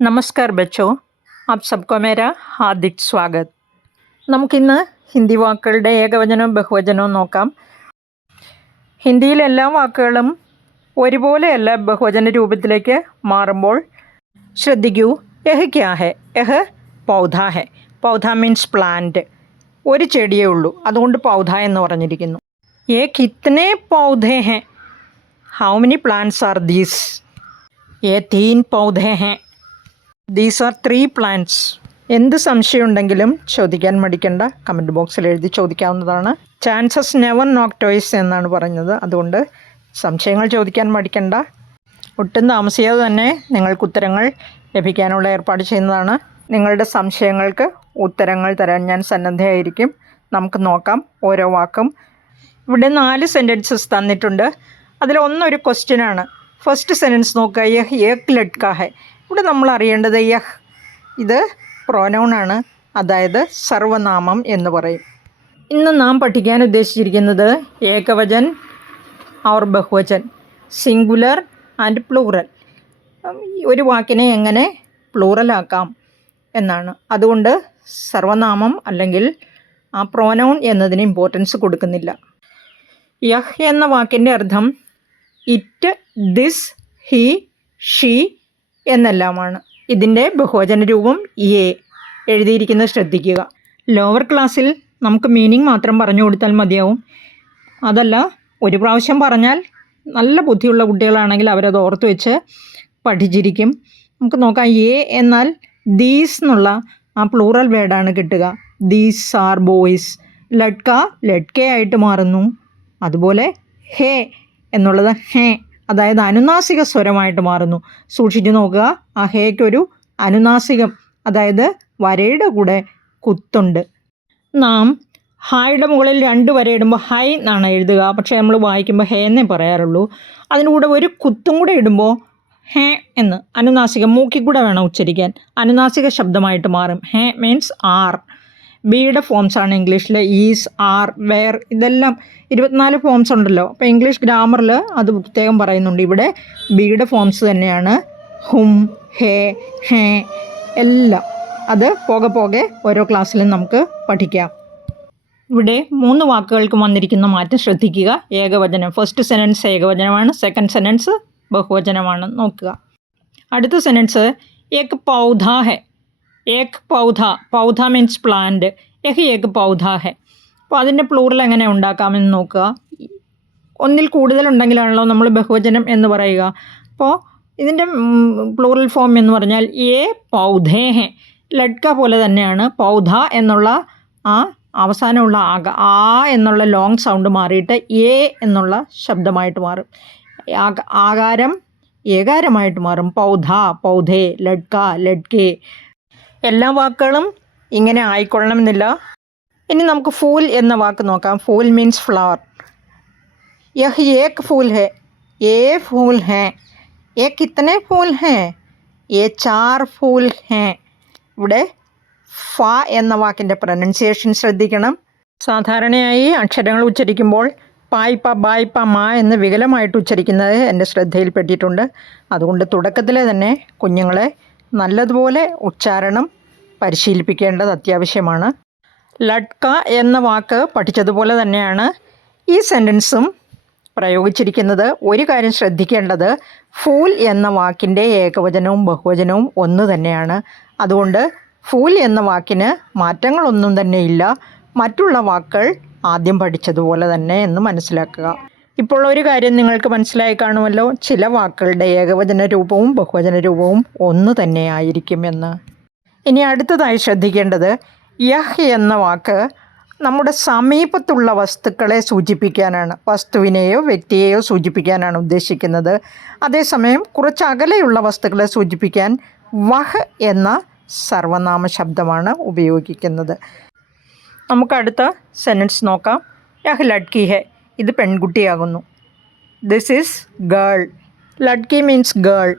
नमस्कार बच्चों आप सबको मेरा हार्दिक സ്വാഗത് നമുക്കിന്ന് ഹിന്ദി വാക്കുകളുടെ ഏകവചനവും ബഹുവചനവും നോക്കാം ഹിന്ദിയിൽ എല്ലാ വാക്കുകളും ഒരുപോലെയല്ല ബഹുവചന രൂപത്തിലേക്ക് മാറുമ്പോൾ ശ്രദ്ധിക്കൂ എഹ് ക്യാ ഹെ എഹ് പൗധ ഹെ പൗധ മീൻസ് പ്ലാന്റ് ഒരു ചെടിയേ ഉള്ളൂ അതുകൊണ്ട് പൗധ എന്ന് പറഞ്ഞിരിക്കുന്നു ഏ കിത്തനെ പൗധേ ഹെ how many plants are these ഏ തീൻ പൗധേ ഹെ ദീസ് ആർ ത്രീ പ്ലാന്റ്സ് എന്ത് സംശയം ഉണ്ടെങ്കിലും ചോദിക്കാൻ മടിക്കേണ്ട. കമന്റ് ബോക്സിൽ എഴുതി ചോദിക്കാവുന്നതാണ്. ചാൻസസ് നെവർ നോക്ക് ടോയ്സ് എന്നാണ് പറഞ്ഞത്. അതുകൊണ്ട് സംശയങ്ങൾ ചോദിക്കാൻ മടിക്കേണ്ട. ഒട്ടും താമസിയാതെ തന്നെ നിങ്ങൾക്ക് ഉത്തരങ്ങൾ ലഭിക്കാനുള്ള ഏർപ്പാട് ചെയ്യുന്നതാണ്. നിങ്ങളുടെ സംശയങ്ങൾക്ക് ഉത്തരങ്ങൾ തരാൻ ഞാൻ സന്നദ്ധയായിരിക്കും. നമുക്ക് നോക്കാം. ഓരോ വാക്കും. ഇവിടെ നാല് സെന്റൻസസ് തന്നിട്ടുണ്ട്. അതിലൊന്നൊരു ക്വസ്റ്റ്യനാണ് ഫസ്റ്റ് സെന്റൻസ് നോക്കുക. യഹ് ഏക് ലഡ്ക ഹെ ഇവിടെ നമ്മൾ അറിയേണ്ടത് യഹ്. ഇത് പ്രോനൗണാണ് അതായത് സർവനാമം എന്ന് പറയും. ഇന്ന് നാം പഠിക്കാൻ ഉദ്ദേശിച്ചിരിക്കുന്നത് ഏകവചൻ ഔർ ബഹുവചൻ സിംഗുലർ ആൻഡ് പ്ലൂറൽ. ഒരു വാക്കിനെ എങ്ങനെ പ്ലൂറലാക്കാം എന്നാണ്. അതുകൊണ്ട് സർവനാമം അല്ലെങ്കിൽ ആ പ്രോനൗൺ എന്നതിന് ഇമ്പോർട്ടൻസ് കൊടുക്കുന്നില്ല. യഹ് എന്ന വാക്കിന്റെ അർത്ഥം ഇറ്റ് ദിസ് ഹി ഷീ എന്നെല്ലാമാണ്. ഇതിന്റെ ബഹുവചന രൂപം എ. എഴുതിയിരിക്കുന്നത് ശ്രദ്ധിക്കുക. ലോവർ ക്ലാസ്സിൽ നമുക്ക് മീനിങ് മാത്രം പറഞ്ഞു കൊടുത്താൽ മതിയാവും. അതല്ല ഒരു പ്രാവശ്യം പറഞ്ഞാൽ നല്ല ബുദ്ധിയുള്ള കുട്ടികളാണെങ്കിൽ അവരത് ഓർത്ത് വെച്ച് പഠിച്ചിരിക്കും. നമുക്ക് നോക്കാം എ എന്നാൽ ദീസ് എന്നുള്ള ആ പ്ലൂറൽ വേർഡാണ് കിട്ടുക. ദീസ് ആർ ബോയ്സ് ലഡ്ക ലഡ്കെ ആയിട്ട് മാറുന്നു. അതുപോലെ ഹേ എന്നുള്ളത് ഹേ. അതായത് അനുനാസിക സ്വരമായിട്ട് മാറുന്നു. സൂക്ഷിച്ചു നോക്കുക. ആ ഹേക്കൊരു അനുനാസികം അതായത് വരയുടെ കൂടെ കുത്തുണ്ട്. നാം ഹായുടെ മുകളിൽ രണ്ട് വര ഇടുമ്പോൾ ഹൈ എന്നാണ് എഴുതുക. പക്ഷേ നമ്മൾ വായിക്കുമ്പോൾ ഹേ എന്നേ പറയാറുള്ളൂ. അതിന്റെ കൂടെ ഒരു കുത്തും കൂടെ ഇടുമ്പോൾ ഹേ എന്ന്. അനുനാസികം മൂക്കിൽ കൂടെ വേണം ഉച്ചരിക്കാൻ. അനുനാസിക ശബ്ദമായിട്ട് മാറും. ഹേ മീൻസ് ആർ. ബിയുടെ ഫോംസ് ആണ് ഇംഗ്ലീഷിൽ ഈസ് ആർ വെയർ ഇതെല്ലാം ഇരുപത്തിനാല് ഫോംസ് ഉണ്ടല്ലോ. അപ്പോൾ ഇംഗ്ലീഷ് ഗ്രാമറിൽ അത് പ്രത്യേകം പറയുന്നുണ്ട്. ഇവിടെ ബിയുടെ ഫോംസ് തന്നെയാണ്. ഹും ഹേ ഹേ എല്ലാം. അത് പോകെ പോകെ ഓരോ ക്ലാസ്സിലും നമുക്ക് പഠിക്കാം. ഇവിടെ മൂന്ന് വാക്കുകൾക്ക് വന്നിരിക്കുന്ന മാറ്റം ശ്രദ്ധിക്കുക. ഏകവചനം. ഫസ്റ്റ് സെനൻസ് ഏകവചനമാണ്. സെക്കൻഡ് സെനൻസ് ബഹുവചനമാണ്. നോക്കുക. അടുത്ത സെനൻസ് ഏക് പൗധ ഹെ ഏക് പൗധ പൗധ മീൻസ് പ്ലാന്റ് എഹ് ഏക് പൗധ ഹെ. അപ്പോൾ അതിന്റെ പ്ലൂറൽ എങ്ങനെ ഉണ്ടാക്കാമെന്ന് നോക്കുക. ഒന്നിൽ കൂടുതലുണ്ടെങ്കിലാണല്ലോ നമ്മൾ ബഹുവചനം എന്ന് പറയുക. അപ്പോൾ ഇതിന്റെ പ്ലൂറൽ ഫോം എന്ന് പറഞ്ഞാൽ ഏ പൗധേ ഹെ. ലഡ്ക പോലെ തന്നെയാണ് പൗധ എന്നുള്ള ആ അവസാനമുള്ള ആക ആ എന്നുള്ള ലോങ് സൗണ്ട് മാറിയിട്ട് ഏ എന്നുള്ള ശബ്ദമായിട്ട് മാറും. ആക- ആകാരം ഏകാരമായിട്ട് മാറും. പൗധ പൗധേ ലഡ്ക ലഡ്കെ. എല്ലാ വാക്കുകളും ഇങ്ങനെ ആയിക്കൊള്ളണമെന്നില്ല. ഇനി നമുക്ക് ഫൂൽ എന്ന വാക്ക് നോക്കാം. ഫൂൽ മീൻസ് ഫ്ലവർ. യഹ് ഏക് ഫൂൽ ഹേ ഏ ഫൂൽ ഹേ ഏ കിത്തനെ ഫൂൽ ഹേ ഏ ചാർ ഫൂൽ ഹേ. ഇവിടെ ഫ എന്ന വാക്കിന്റെ പ്രൊനൗൺസിയേഷൻ ശ്രദ്ധിക്കണം. സാധാരണയായി അക്ഷരങ്ങൾ ഉച്ചരിക്കുമ്പോൾ പായ്പ ബായ്പ മാ എന്ന് വികലമായിട്ട് ഉച്ചരിക്കുന്നത് എന്റെ ശ്രദ്ധയിൽപ്പെട്ടിട്ടുണ്ട്. അതുകൊണ്ട് തുടക്കത്തിലെ തന്നെ കുഞ്ഞുങ്ങളെ നല്ലതുപോലെ ഉച്ചാരണം പരിശീലിപ്പിക്കേണ്ടത് അത്യാവശ്യമാണ്. ലഡ്ക എന്ന വാക്ക് പഠിച്ചതുപോലെ തന്നെയാണ് ഈ സെന്റൻസും പ്രയോഗിച്ചിരിക്കുന്നത്. ഒരു കാര്യം ശ്രദ്ധിക്കേണ്ടത് ഫൂൽ എന്ന വാക്കിന്റെ ഏകവചനവും ബഹുവചനവും ഒന്ന് തന്നെയാണ്. അതുകൊണ്ട് ഫൂൽ എന്ന വാക്കിന് മാറ്റങ്ങളൊന്നും തന്നെ ഇല്ല മറ്റുള്ള വാക്കുകൾ ആദ്യം പഠിച്ചതുപോലെ തന്നെ എന്ന് മനസ്സിലാക്കുക. ഇപ്പോൾ ഒരു കാര്യം നിങ്ങൾക്ക് മനസ്സിലായി കാണുമല്ലോ. ചില വാക്കുകളുടെ ഏകവചന രൂപവും ബഹുവചന രൂപവും ഒന്ന് തന്നെയായിരിക്കുമെന്ന് ഇനി അടുത്തതായി ശ്രദ്ധിക്കേണ്ടത് യഹ് എന്ന വാക്ക് നമ്മുടെ സമീപത്തുള്ള വസ്തുക്കളെ സൂചിപ്പിക്കാനാണ്. വസ്തുവിനെയോ വ്യക്തിയെയോ സൂചിപ്പിക്കാനാണ് ഉദ്ദേശിക്കുന്നത്. അതേസമയം കുറച്ച് അകലെയുള്ള വസ്തുക്കളെ സൂചിപ്പിക്കാൻ വഹ് എന്ന സർവനാമ ശബ്ദമാണ് ഉപയോഗിക്കുന്നത്. നമുക്ക് അടുത്ത സെന്റൻസ് നോക്കാം. യഹ് ലഡ്കി ഹെ ഇത് പെൺകുട്ടിയാകുന്നു. ദിസ് ഈസ് ഗേൾ ലഡ്കി മീൻസ് ഗേൾ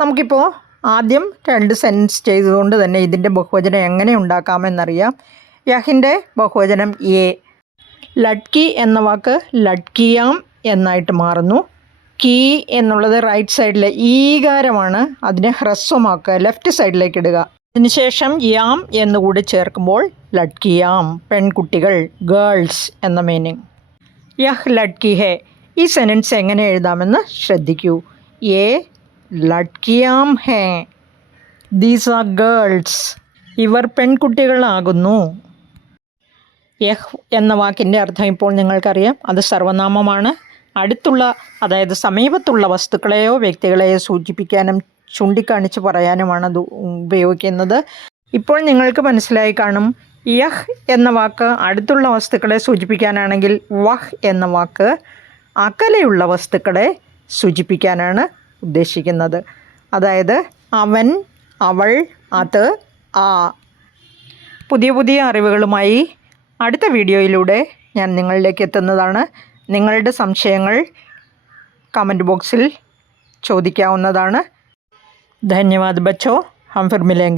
നമുക്കിപ്പോൾ ആദ്യം രണ്ട് സെന്റൻസ് ചെയ്തുകൊണ്ട് തന്നെ ഇതിന്റെ ബഹുവചനം എങ്ങനെ ഉണ്ടാക്കാമെന്നറിയാം. യഹിന്റെ ബഹുവചനം എ ലഡ്കി എന്ന വാക്ക് ലഡ്കിയാം എന്നായിട്ട് മാറുന്നു. കീ എന്നുള്ളത് റൈറ്റ് സൈഡിലെ ഈകാരമാണ്. അതിനെ ഹ്രസ്വമാക്കുക ലെഫ്റ്റ് സൈഡിലേക്ക് ഇടുക. അതിനുശേഷം യാം എന്നുകൂടി ചേർക്കുമ്പോൾ ലഡ്കിയാം പെൺകുട്ടികൾ ഗേൾസ് എന്ന മീനിങ് യഹ് ലഡ്കി ഹെ. ഈ സെന്റൻസ് എങ്ങനെ എഴുതാമെന്ന് ശ്രദ്ധിക്കൂ. എ ലഡ്കിയാം ഹേ. ദീസ് ആർ ഗേൾസ് ഇവർ പെൺകുട്ടികളാകുന്നു. യഹ് എന്ന വാക്കിന്റെ അർത്ഥം ഇപ്പോൾ നിങ്ങൾക്കറിയാം. അത് സർവനാമമാണ്. അടുത്തുള്ള അതായത് സമീപത്തുള്ള വസ്തുക്കളെയോ വ്യക്തികളെയോ സൂചിപ്പിക്കാനും ചൂണ്ടിക്കാണിച്ച് പറയാനുമാണ് അത് ഉപയോഗിക്കുന്നത്. ഇപ്പോൾ നിങ്ങൾക്ക് മനസ്സിലായി കാണും. യഹ് എന്ന വാക്ക് അടുത്തുള്ള വസ്തുക്കളെ സൂചിപ്പിക്കാനാണെങ്കിൽ വഹ് എന്ന വാക്ക് അകലെയുള്ള വസ്തുക്കളെ സൂചിപ്പിക്കാനാണ് ഉദ്ദേശിക്കുന്നത്. അതായത് അവൻ അവൾ അത് ആ. പുതിയ പുതിയ അറിവുകളുമായി അടുത്ത വീഡിയോയിലൂടെ ഞാൻ നിങ്ങളിലേക്ക് എത്തുന്നതാണ്. നിങ്ങളുടെ സംശയങ്ങൾ കമന്റ് ബോക്സിൽ ചോദിക്കാവുന്നതാണ്. ധന്യവാദ് ബച്ചോ. हम फिर മിലേംഗെ